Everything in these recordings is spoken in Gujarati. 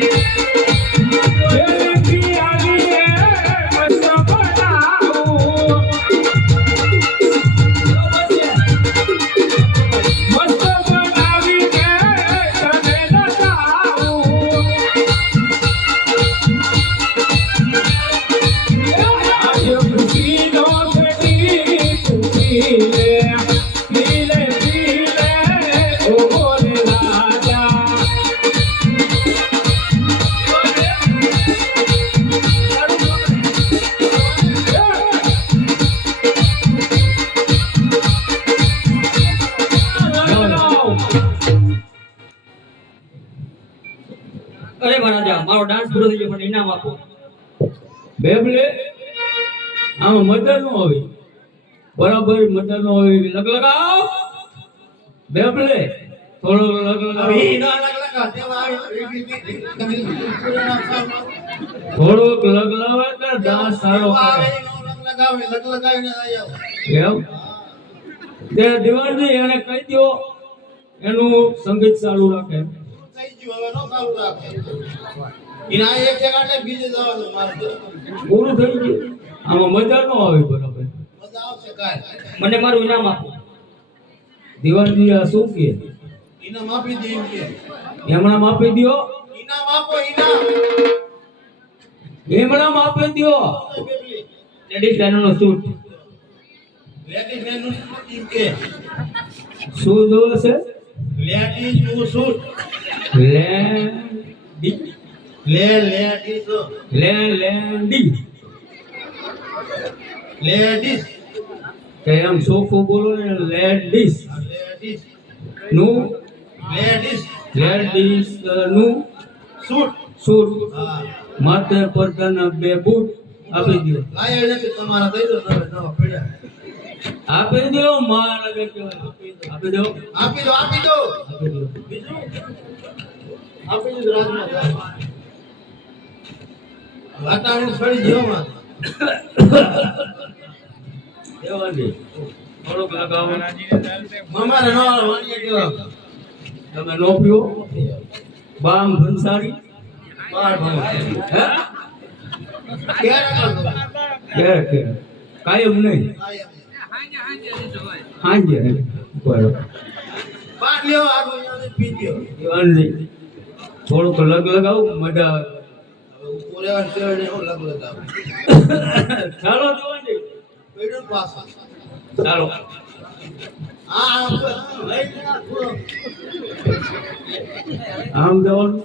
you. અરે મહારાજા મારો ડાન્સ પૂરો થઈ ગયો મને ઇનામ આપો. બેબલે આમાં મજા નો આવી બરાબર મજા નો આવી લગ લગાવ. બેબલે થોડો લગ લગાવ. થોડોક લગ લાવે તો ડાન્સ સારો કરે. એમ તે દિવાળજી એને કહી દો એનું સંગીત ચાલુ રાખે. પૂરું થઈ ગયું? આમાં મજા નો આવે બરાબર. મને મારું ઇનામ આપો. દિવાળજી આ શું કે. એમણામ આપી દ્યો. એમણામ આપી દ્યો. લેડીઝ લાઈનનો સૂટ. શું જોવે છે? લેડીઝનું સૂટ. લેન્ડી લે લેડીઝ લે લેન્ડી લેડીઝ કે એમ સોફો બોલો ને લેડીસ લેડીઝનું? લેડીઝ લેડીસનું? સૂટ. સૂટ. હા. માથે પડતાના બે બૂટ આપી દો લાયો નથી તમારા દઈ દો તમે નવા પડ્યા. આપી દો કે કહેવાય. આપી દો આપી દો આપી દો. આપી દો બીજું? આપી દીધું રાજમાં વાતાવરણ ફરી ગયો માં દેવાજી થોડોક લગાવો અમારે નો વાણીએ ગયો તમે નો પીવો? બામ ભંસારી બાર હે? કે કાયમ નહીં. હાંજે બરાબર. બાર લ્યો આગળ પી થોડુંક લગ લગાવું, મજા આવે. ચાલો ચાલો. આમ જવાનું?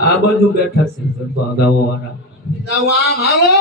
આ બધું બેઠા છે આમ હાલો